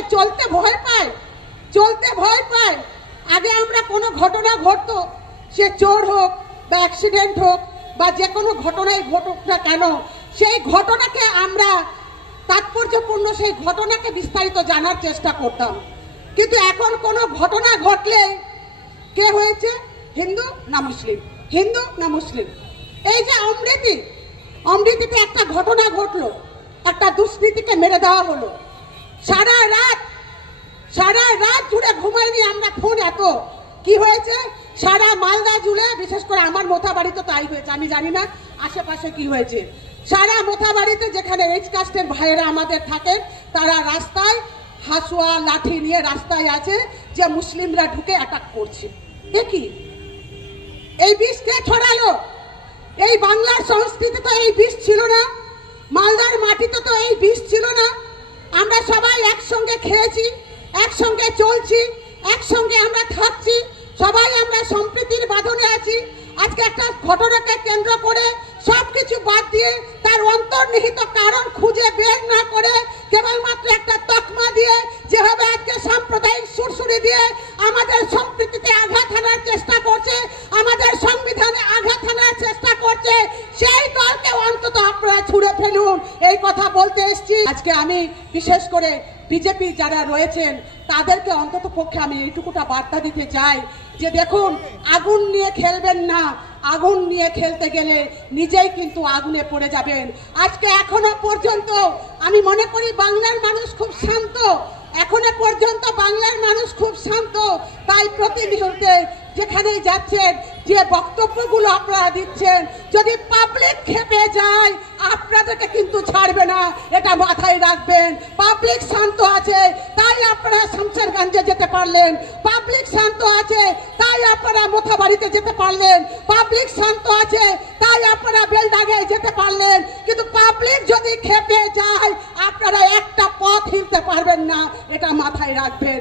লোকে চলতে ভয় পায়, চলতে ভয় পায়। আগে আমরা কোনো ঘটনা ঘটতো, সে চোর হোক বা অ্যাক্সিডেন্ট হোক বা যে কোনো ঘটনাই ঘটুক না কেন, সেই ঘটনাকে আমরা তাৎপর্যপূর্ণ সেই ঘটনাকে বিস্তারিত জানার চেষ্টা করতাম। কিন্তু এখন কোনো ঘটনা ঘটলে কে হয়েছে, হিন্দু না মুসলিম, হিন্দু না মুসলিম। এই যে অমৃতিতে একটা ঘটনা ঘটলো, একটা দুষ্কৃতীকে মেরে দেওয়া হলো, সারা রাত জুড়ে ঘুমাইনি আমরা। ফোন এত কি হয়েছে সারা মালদা জুড়ে, বিশেষ করে আমার মোথাবাড়িতে তাই হয়েছে, আমি জানি না আশেপাশে কি হয়েছে। সারা মোথাবাড়িতে যেখানে এইচ কাস্টের ভাইয়েরা আমাদের থাকেন, তারা রাস্তায় হাসুয়া লাঠি নিয়ে রাস্তায় আছে, যে মুসলিমরা ঢুকে অ্যাটাক করছে। দেখি এই বিষ কে ছড়ালো? এই বাংলার সংস্কৃতি তো এই বিষ ছিল না, মালদার মাটিতে তো এই বিষ ছিল না। আমরা সবাই একসঙ্গে খেয়েছি, একসঙ্গে চলছি, একসঙ্গে আমরা থাকছি, সবাই আমরা সম্প্রীতির বাঁধনে আছি। আজকে একটা ঘটনাকে কেন্দ্র করে সবকিছু বাদ দিয়ে তার অন্তর্নিহিত কারণ খুঁজে বের না করে কেবলমাত্র একটা তকমা দিয়ে, যেভাবে আজকে সাম্প্রদায়িক সুরসুরি দিয়ে আমাদের সম্প্রীতিতে আঘাত হানার চেষ্টা করছে, আমাদের সংবিধানে আঘাত হানার চেষ্টা করছে, সেই দলকে অন্তত আপনারা ছুঁড়ে ফেলুন, এই কথা বলতে এসেছি। আজকে আমি বিশেষ করে বিজেপি যারা রয়েছেন তাদেরকে অন্তত পক্ষে আমি এইটুকুটা বার্তা দিতে চাই যে দেখুন, আগুন নিয়ে খেলবেন না, আগুন নিয়ে খেলতে গেলে নিজেই কিন্তু আগুনে পড়ে যাবেন। আজকে এখনো পর্যন্ত আমি মনে করি বাংলার মানুষ খুব শান্ত, এখনো পর্যন্ত বাংলার মানুষ খুব শান্ত। তাই প্রতি মুহূর্তে যেখানেই যাচ্ছেন, যে বক্তব্যগুলো আপনারা দিচ্ছেন, যদি পাবলিক খেপে যায় আপনাদেরকে কিন্তু ছাড়বে না, এটা মাথায় রাখবেন। পাবলিক শান্ত আছে তাই আপনারা শামশেরগঞ্জে যেতে পারলেন, পাবলিক শান্ত আছে তাই আপনারা মোথাবাড়িতে যেতে পারলেন, পাবলিক শান্ত আছে তাই আপনারা বেলডাঙ্গে যেতে পারলেন। কিন্তু পাবলিক যদি খেপে যায় আপনারা একটা পথ হিলতে পারবেন না, এটা মাথায় রাখবেন।